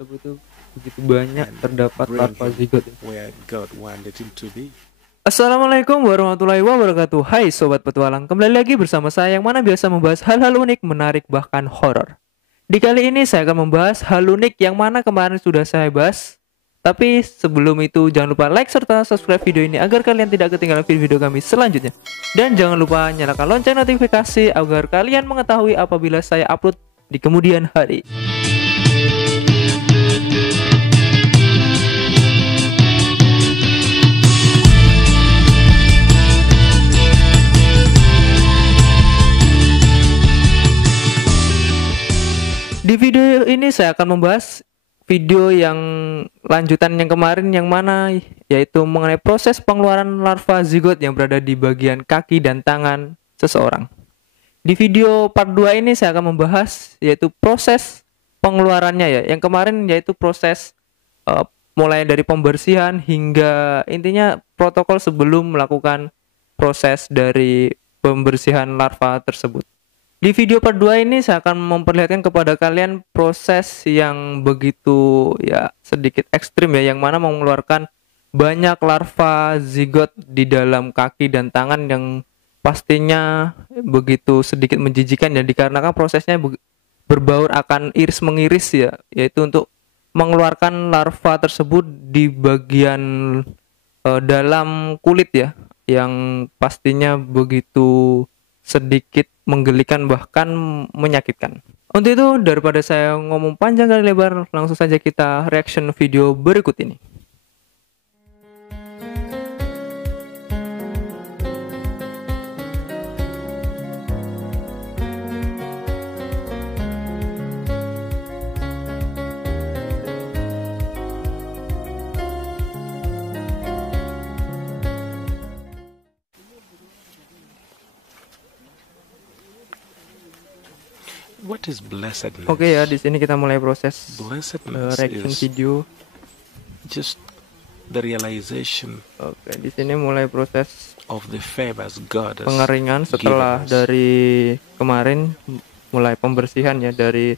tersebut itu begitu banyak and terdapat bring larva him zigot. where God wanted him to be. Assalamualaikum warahmatullahi wabarakatuh. Hai sobat petualang, kembali lagi bersama saya yang mana biasa membahas hal-hal unik, menarik, bahkan horor. Di kali ini saya akan membahas hal unik yang mana kemarin sudah saya bahas. Tapi sebelum itu jangan lupa like serta subscribe video ini agar kalian tidak ketinggalan video kami selanjutnya. Dan jangan lupa nyalakan lonceng notifikasi agar kalian mengetahui apabila saya upload di kemudian hari. Di video ini saya akan membahas video yang lanjutan yang kemarin yang mana yaitu mengenai proses pengeluaran larva zigot yang berada di bagian kaki dan tangan seseorang. Di video part 2 ini saya akan membahas yaitu proses pengeluarannya ya. Yang kemarin yaitu proses mulai dari pembersihan hingga intinya protokol sebelum melakukan proses dari pembersihan larva tersebut. Di video part 2 ini saya akan memperlihatkan kepada kalian proses yang begitu ya sedikit ekstrim ya, yang mana mengeluarkan banyak larva zigot di dalam kaki dan tangan yang pastinya begitu sedikit menjijikan ya, dikarenakan prosesnya berbaur akan iris mengiris ya, yaitu untuk mengeluarkan larva tersebut di bagian dalam kulit ya, yang pastinya begitu sedikit menggelikan bahkan menyakitkan. Untuk itu daripada saya ngomong panjang kali lebar, langsung saja kita reaction video berikut ini. What is blessedness? Oke ya, di sini kita mulai proses Blessedness reaction is video. just the realization Oke, di sini mulai proses of the favors God has pengeringan setelah given us. dari kemarin mulai pembersihan ya, dari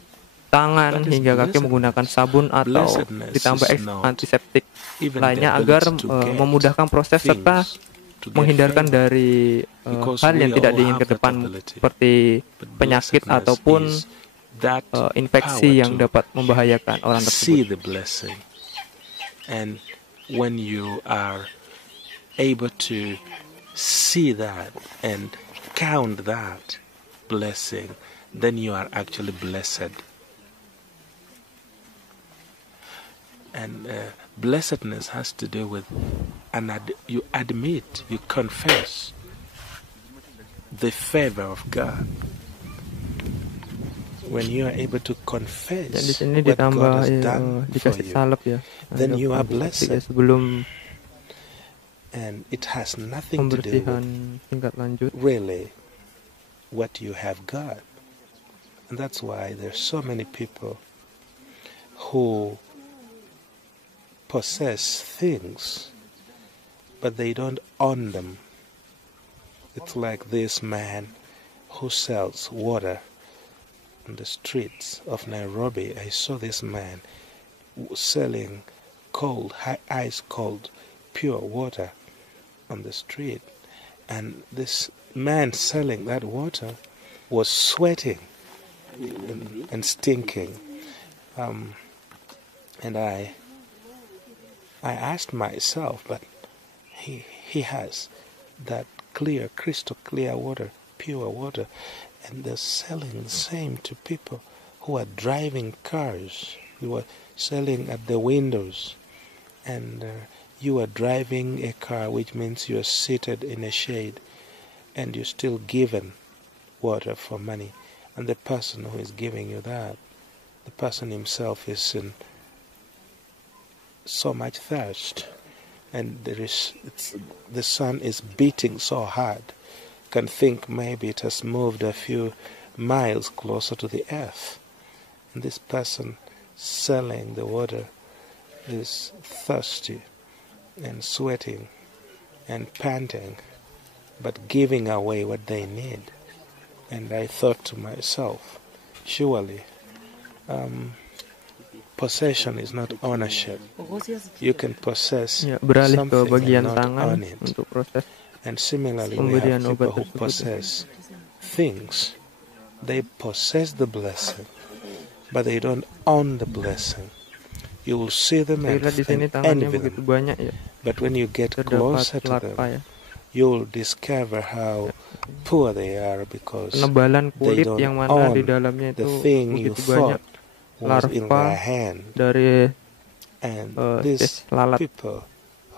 tangan That is hingga kaki blessed. menggunakan sabun atau Blessedness ditambah is not antiseptik even lainnya the agar ability to get memudahkan proses serta things, to get menghindarkan favor. dari Because hal yang we tidak all diinginkan have ke that depan ability. seperti But penyakit blessedness ataupun is that infeksi power yang to dapat membahayakan orang see tersebut. the blessing. And when you are able to see that and count that blessing, then you are actually blessed. And blessedness has to do with you admit, you confess the favor of God. When you are able to Dan di confess sini what ditambah God has done for dikasih you, salep ya. then Ada you are antiseptik ya, blessed. sebelum And it has nothing to do with pembersihan tingkat lanjut. really what you have got. And that's why there's so many people who possess things, but they don't own them. It's like this man who sells water on the streets of Nairobi. I saw this man selling cold, ice cold, pure water on the street. And this man selling that water was sweating and stinking. And I asked myself, but he has that clear, crystal clear water, pure water, and they're selling the same to people who are driving cars. You are selling at the windows, and you are driving a car, which means you are seated in a shade, and you're still given water for money. And the person who is giving you that, the person himself is in so much thirst, and the sun is beating so hard. Can think maybe it has moved a few miles closer to the earth, and this person selling the water is thirsty and sweating and panting, but giving away what they need. And I thought to myself, surely possession is not ownership. You can possess Ya, beralih ke something and bagian not tangan own it. untuk proses And similarly, we pemberian have people obat who tersebut. possess things. They possess the blessing, but they don't own the blessing. You will see them Saya and, lihat di sini and tangannya envy begitu them. banyak ya. But when you get Terdapat closer to larva them, ya. you will discover how poor they are because Penebalan they kulit don't yang mana di own dalamnya the itu thing you begitu banyak thought was in larva their hand. dari And tes these lalat. people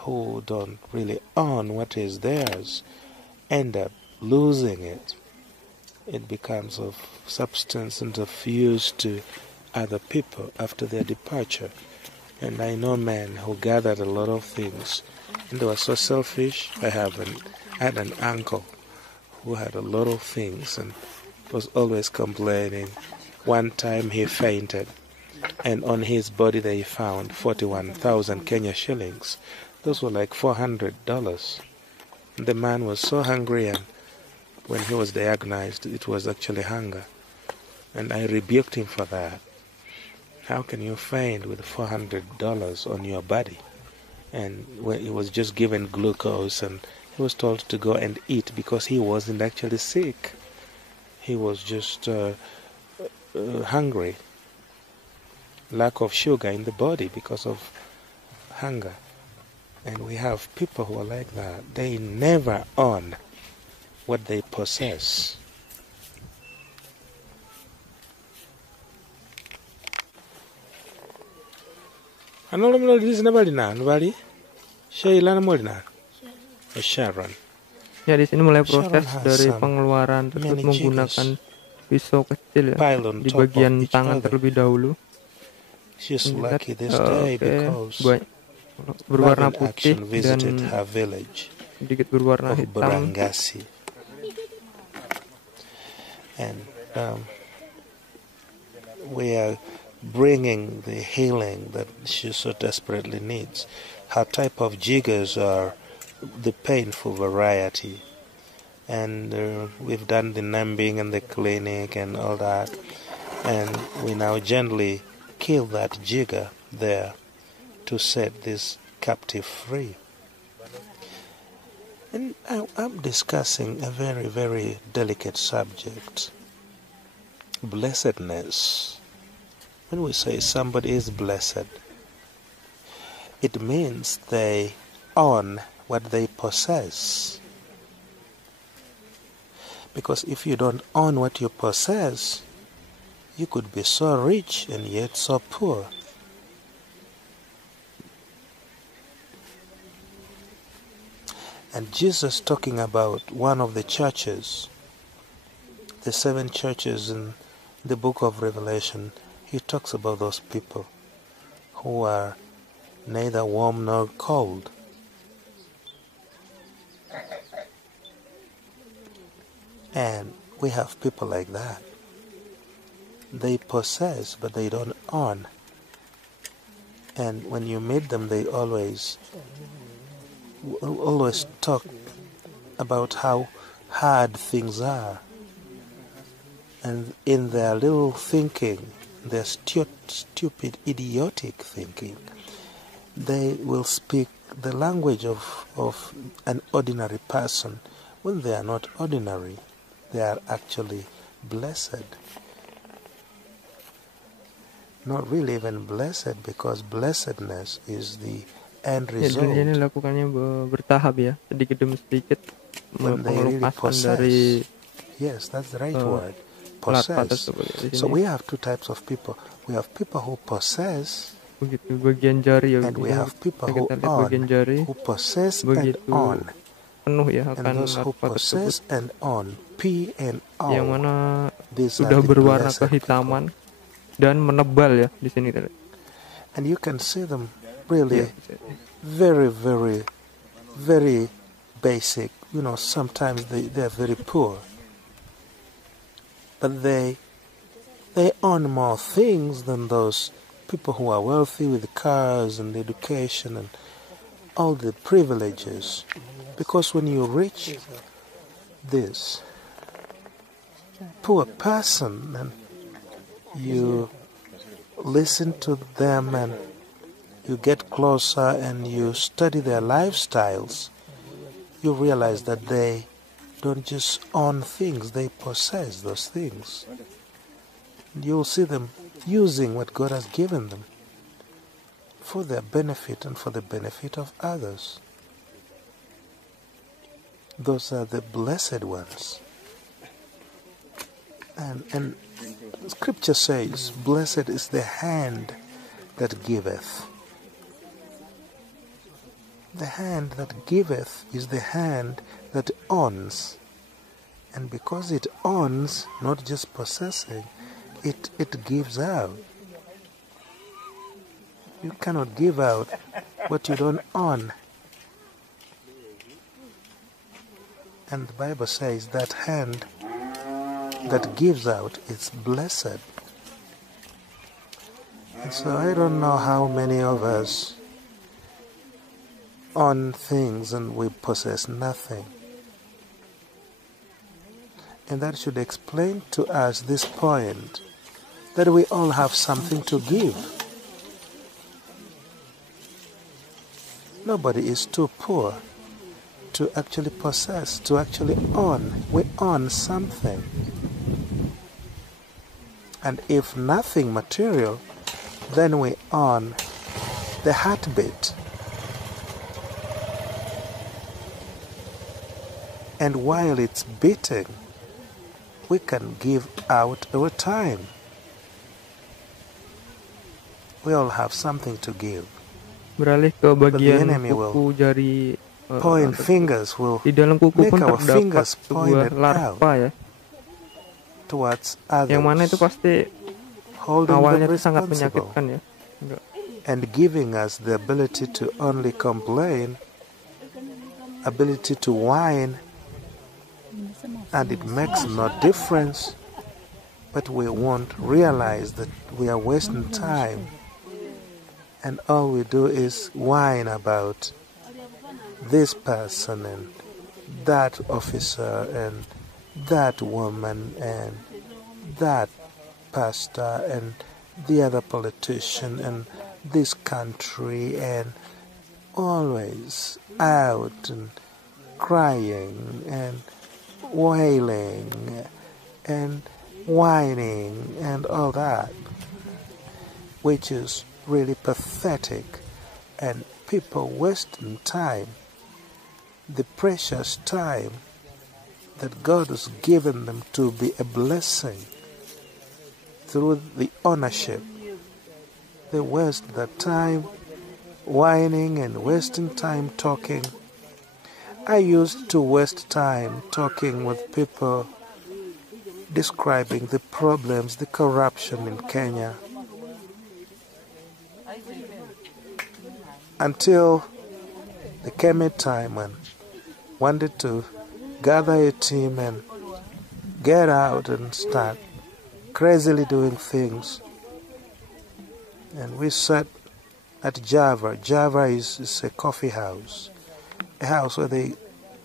who don't really own what is theirs end up losing it. It becomes of substance and of use to other people after their departure. And I know men who gathered a lot of things, and they were so selfish. I had an uncle who had a lot of things and was always complaining. One time he fainted, and on his body they found 41,000 Kenya shillings. Those were like $400. The man was so hungry, and when he was diagnosed, it was actually hunger. And I rebuked him for that. How can you faint with $400 on your body? And when he was just given glucose, and he was told to go and eat because he wasn't actually sick. He was just hungry. Lack of sugar in the body because of hunger. And we have people who are like that. They never own what they possess. Anola mulolizi nabali nanu bali Sheila namoli nanu Sharon. Ya, di sini mulai proses Sharon has dari some pengeluaran tersebut many menggunakan jiggers pisau kecil ya piled on di top of bagian each tangan other. terlebih dahulu. She's Ini lucky lihat, this day oke, because berwarna Love in putih Action dan visited her village sedikit berwarna of hitam. Barangasi. And we are bringing the healing that she so desperately needs. Her type of jiggers are the painful variety. And we've done the numbing and the clinic and all that. And we now gently kill that jigger there to set this captive free. And I'm discussing a very, very delicate subject. Blessedness. When we say somebody is blessed, it means they own what they possess. Because if you don't own what you possess, you could be so rich and yet so poor. And Jesus, talking about one of the churches, the 7 churches in the book of Revelation, he talks about those people who are neither warm nor cold. And we have people like that. They possess, but they don't own. And when you meet them, they always talk about how hard things are. And in their little thinking, their stupid, idiotic thinking, they will speak the language of an ordinary person when they are not ordinary. They are actually blessed. Not really even blessed, because blessedness is the end Ya, result. dunia ini lakukannya bertahap ya, sedikit demi sedikit When they really pengelupasan dari yes, that's the right word. larva Possess. tersebut ya, di So sini. we have two types of people. We have people who possess, Begitu bagian jari ya, and we have people who kita lihat bagian own, jari who possess and begitu own. penuh ya And akan those who larva tersebut possess and own, P and yang O, mana these are sudah the berwarna blessed kehitaman dan menebal ya di sini. and you can see them really Ya, very, very, very basic. You know, sometimes they're very poor, but they own more things than those people who are wealthy with cars and education and all the privileges. Because when you reach this poor person and you listen to them and you get closer and you study their lifestyles, you realize that they don't just own things, they possess those things. You'll see them using what God has given them for their benefit and for the benefit of others. Those are the blessed ones. And Scripture says, blessed is the hand that giveth. The hand that giveth is the hand that owns. And because it owns, not just possessing, it gives out. You cannot give out what you don't own. And the Bible says that hand that gives out is blessed. And so I don't know how many of us own things and we possess nothing. And that should explain to us this point, that we all have something to give. Nobody is too poor to actually possess, to actually own. We own something. And if nothing material, then we own the heartbeat. And while it's beating, we can give out our time. We all have something to give. Beralih ke bagian enemy kuku jari Point fingers will di dalam kuku make pun our terdapat fingers sebuah pointed larva ya, towards others. yang mana itu pasti holding awalnya them itu sangat responsible menyakitkan ya. and giving us the ability to only complain, ability to whine, and it makes no difference, but we won't realize that we are wasting time, and all we do is whine about this person and that officer and that woman and that pastor and the other politician and this country, and always out and crying and wailing and whining and all that, which is really pathetic, and people wasting time, the precious time that God has given them to be a blessing through the ownership. They waste their time whining and wasting time talking. I used to waste time talking with people, describing the problems, the corruption in Kenya, until there came a time when I wanted to gather a team and get out and start crazily doing things. And we sat at Java. Java is a coffee house, a house where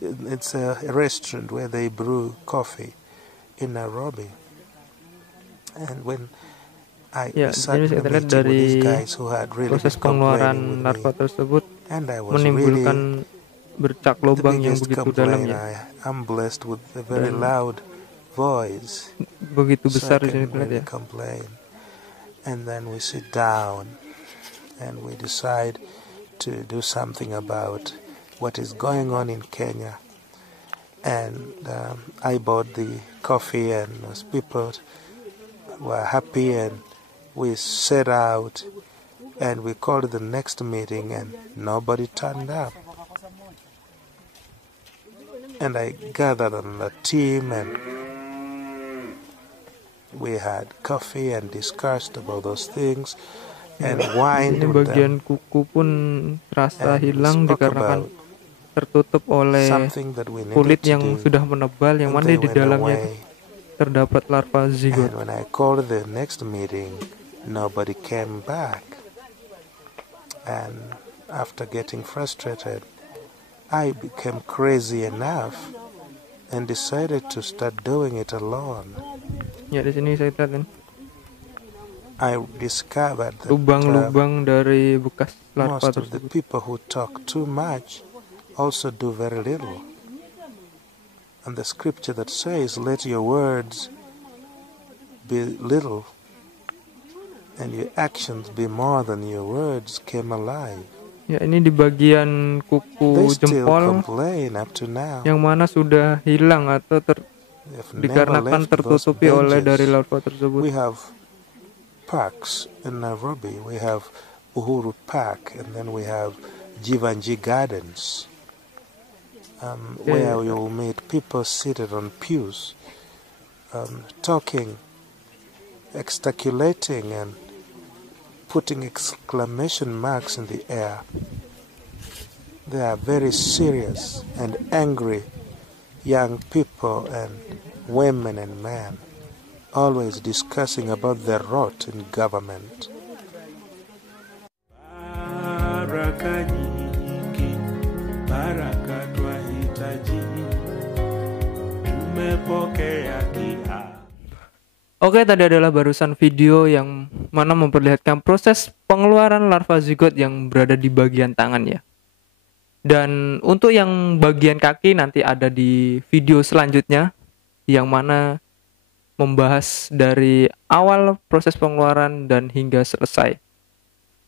it's a restaurant where they brew coffee in Nairobi. And when I sat in a meeting with these guys who had really proses pengeluaran narkoba tersebut and I was menimbulkan bercak lubang yang biggest begitu dalam ya. I'm blessed with a very loud voice. Begitu besar so I di sini can really ya. complain. And then we sit down and we decide to do something about what is going on in Kenya. And I bought the coffee, and those people were happy, and we set out and we called the next meeting, and nobody turned up. And I gathered on the team, and we had coffee and discussed about those things and whined Ini with bagian them kuku pun terasa and hilang spoke dikarenakan about tertutup oleh something that we kulit needed to yang do. sudah menebal, yang And mana they di went dalamnya away. terdapat larva zigot. And when I called the next meeting, nobody came back. And after getting frustrated, I became crazy enough and decided to start doing it alone. Ya, di sini saya lihat kan. I discovered that lubang-lubang dari bekas larva most of the tersebut. people who talk too much also do very little. And the scripture that says, let your words be little and your actions be more than your words, came alive. Ya, ini di bagian kuku They still jempol complain up to now. yang mana sudah hilang atau They've never dikarenakan left those tertutupi oleh dari benches. larva tersebut. We have parks in Nairobi. We have Uhuru Park, and then we have Jivanji Gardens, where you'll meet people seated on pews, talking, gesticulating, and putting exclamation marks in the air. They are very serious and angry young people and women and men, always discussing about the rot in government. Baraka nyingi, baraka twahitaji, tumepokea kia. Oke, tadi adalah barusan video yang mana memperlihatkan proses pengeluaran larva zigot yang berada di bagian tangan ya. Dan untuk yang bagian kaki nanti ada di video selanjutnya yang mana membahas dari awal proses pengeluaran dan hingga selesai.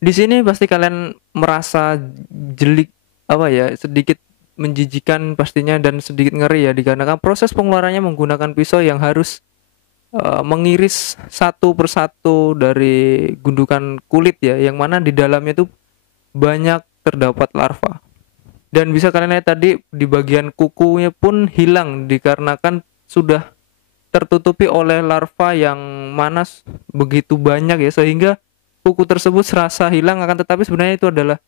Di sini pasti kalian merasa jelik sedikit menjijikan pastinya dan sedikit ngeri ya dikarenakan proses pengeluarannya menggunakan pisau yang harus mengiris satu persatu dari gundukan kulit ya, yang mana di dalamnya itu banyak terdapat larva. Dan bisa kalian lihat tadi di bagian kukunya pun hilang dikarenakan sudah tertutupi oleh larva yang mana begitu banyak ya, sehingga kuku tersebut serasa hilang, akan tetapi sebenarnya itu adalah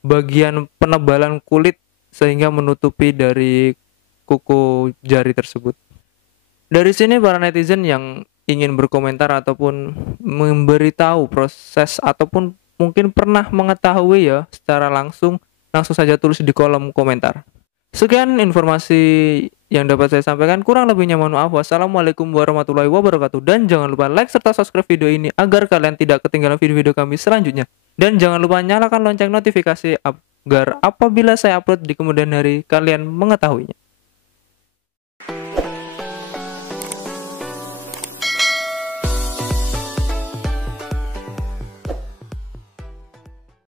bagian penebalan kulit sehingga menutupi dari kuku jari tersebut. Dari sini para netizen yang ingin berkomentar ataupun memberitahu proses ataupun mungkin pernah mengetahui ya secara langsung saja tulis di kolom komentar. Sekian informasi yang dapat saya sampaikan, kurang lebihnya mohon maaf. Wassalamualaikum warahmatullahi wabarakatuh. Dan jangan lupa like serta subscribe video ini agar kalian tidak ketinggalan video-video kami selanjutnya. Dan jangan lupa nyalakan lonceng notifikasi agar apabila saya upload di kemudian hari kalian mengetahuinya.